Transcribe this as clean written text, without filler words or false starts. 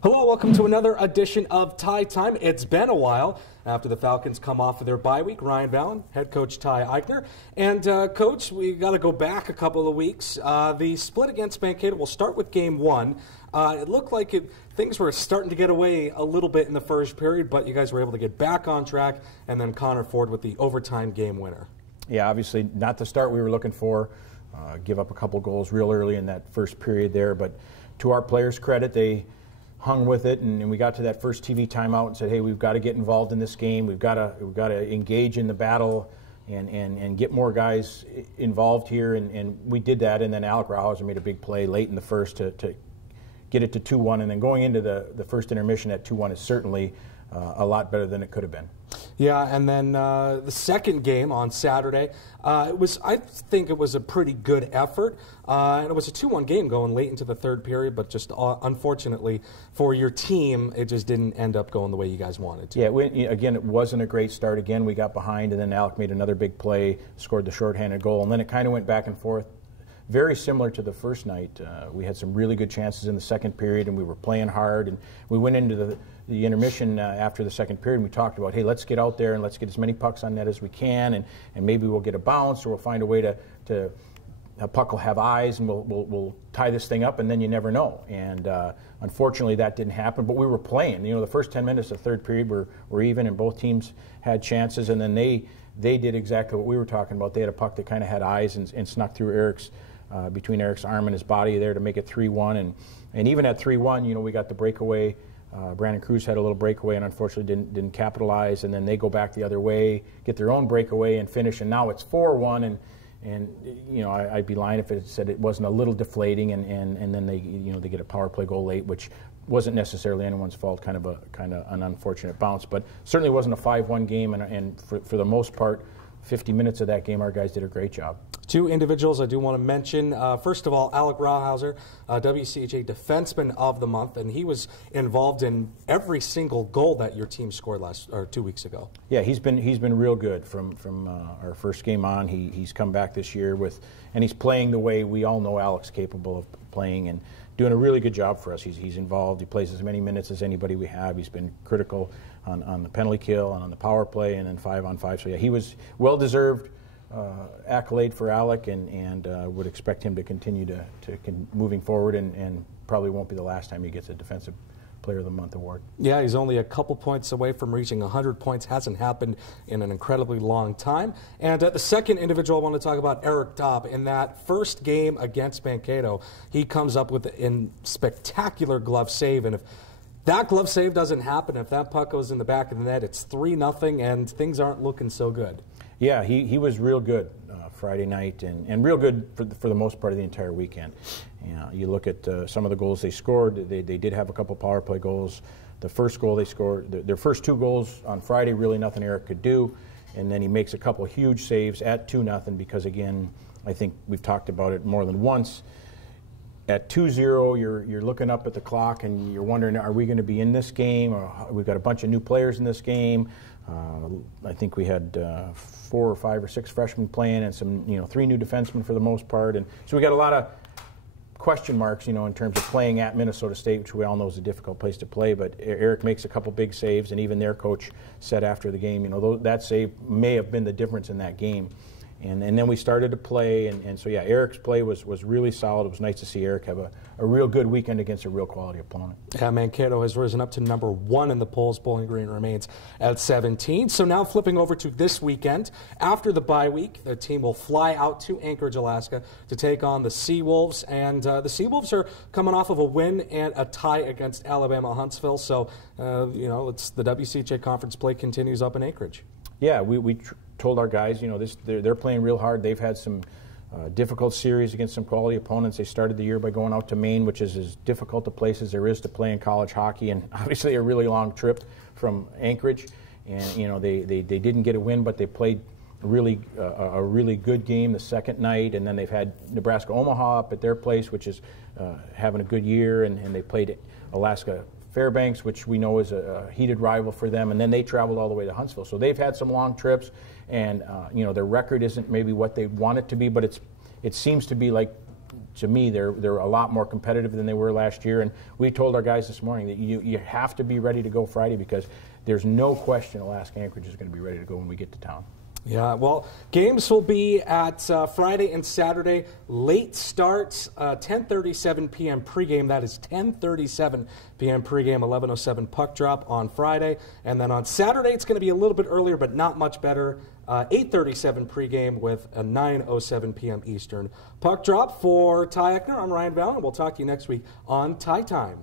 Hello, welcome to another edition of Tie Time. It's been a while after the Falcons come off of their bye week. Ryan Vallon, head coach Ty Eichner. And coach, we got to go back a couple of weeks. The split against Mankato, we'll start with game one. It looked like things were starting to get away a little bit in the first period, but you guys were able to get back on track, and then Connor Ford with the overtime game winner. Yeah, obviously not the start we were looking for. Give up a couple goals real early in that first period there, but to our players' credit, they hung with it, and we got to that first TV timeout and said, hey, we've got to get involved in this game. We've got to engage in the battle and get more guys involved here, and we did that. And then Alec Krauser made a big play late in the first to get it to 2-1, and then going into the first intermission at 2-1 is certainly a lot better than it could have been. Yeah, and then the second game on Saturday, I think it was a pretty good effort. And it was a 2-1 game going late into the third period, but just unfortunately for your team, it just didn't end up going the way you guys wanted to. Yeah, again, it wasn't a great start. Again, we got behind, and then Alec made another big play, scored the shorthanded goal, and then it kind of went back and forth. Very similar to the first night. We had some really good chances in the second period, and we were playing hard. And we went into the intermission after the second period, and we talked about, hey, let's get out there and let's get as many pucks on net as we can, and maybe we'll get a bounce, or we'll find a way to a puck will have eyes, and we'll tie this thing up, and then you never know. And unfortunately, that didn't happen. But we were playing. You know, the first 10 minutes of the third period were even, and both teams had chances, and then they did exactly what we were talking about. They had a puck that kind of had eyes and snuck through between Eric's arm and his body there to make it 3-1, and even at 3-1, you know, we got the breakaway. Brandon Cruz had a little breakaway and unfortunately didn't capitalize, and then they go back the other way, get their own breakaway and finish, and now it's 4-1, and you know, I'd be lying if it said it wasn't a little deflating, and then they get a power play goal late, which wasn't necessarily anyone's fault, kind of an unfortunate bounce, but certainly wasn't a 5-1 game, and for the most part, 50 minutes of that game, our guys did a great job. Two individuals I do want to mention. First of all, Alec Krauser, WCJ Defenseman of the Month, and he was involved in every single goal that your team scored 2 weeks ago. Yeah, he's been real good from our first game on. He's come back this year and he's playing the way we all know Alec's capable of playing, and doing a really good job for us. He's involved. He plays as many minutes as anybody we have. He's been critical on the penalty kill and on the power play, and then 5-on-5. So yeah, he was well-deserved accolade for Alec, and would expect him to continue to moving forward, and probably won't be the last time he gets a Defensive Player of the Month award. Yeah, he's only a couple points away from reaching 100 points. Hasn't happened in an incredibly long time. And the second individual I want to talk about, Eric Dobb. In that first game against Mankato, he comes up with a spectacular glove save, and if that glove save doesn't happen, if that puck goes in the back of the net, it's 3-0, and things aren't looking so good. Yeah, he was real good Friday night, and real good for the most part of the entire weekend. You look at some of the goals they scored. They did have a couple power play goals. The first goal they scored, their first two goals on Friday, really nothing Eric could do, and then he makes a couple huge saves at 2-0 because, again, I think we've talked about it more than once. At 2-0, you're looking up at the clock and you're wondering, are we going to be in this game? Or we've got a bunch of new players in this game. I think we had 4 or 5 or 6 freshmen playing, and some 3 new defensemen for the most part, and so we got a lot of question marks, in terms of playing at Minnesota State, which we all know is a difficult place to play. But Eric makes a couple big saves, and even their coach said after the game, that save may have been the difference in that game. And then we started to play, and so yeah, Eric's play was really solid. It was nice to see Eric have a real good weekend against a real quality opponent. Yeah, Mankato has risen up to number 1 in the polls. Bowling Green remains at 17. So now flipping over to this weekend, after the bye week, the team will fly out to Anchorage, Alaska to take on the Seawolves, and the Seawolves are coming off of a win and a tie against Alabama Huntsville. So it's the WCJ conference play continues up in Anchorage. Yeah, we told our guys, they're playing real hard. They've had some difficult series against some quality opponents. They started the year by going out to Maine, which is as difficult a place as there is to play in college hockey, and obviously a really long trip from Anchorage. And they didn't get a win, but they played a really good game the second night. And then they've had Nebraska Omaha up at their place, which is having a good year, and they played Alaska Fairbanks, which we know is a heated rival for them, and then they traveled all the way to Huntsville. So they've had some long trips, and their record isn't maybe what they want it to be, but it seems to be like to me, they're a lot more competitive than they were last year. And we told our guys this morning that you have to be ready to go Friday, because there's no question Alaska Anchorage is going to be ready to go when we get to town. Yeah, well, games will be at Friday and Saturday. Late starts, 10:37 p.m. pregame. That is 10:37 p.m. pregame, 11:07 puck drop on Friday. And then on Saturday, it's going to be a little bit earlier, but not much better. 8:37 pregame with a 9:07 p.m. Eastern puck drop. For Ty Eckner, I'm Ryan Vallon, and we'll talk to you next week on Ty Time.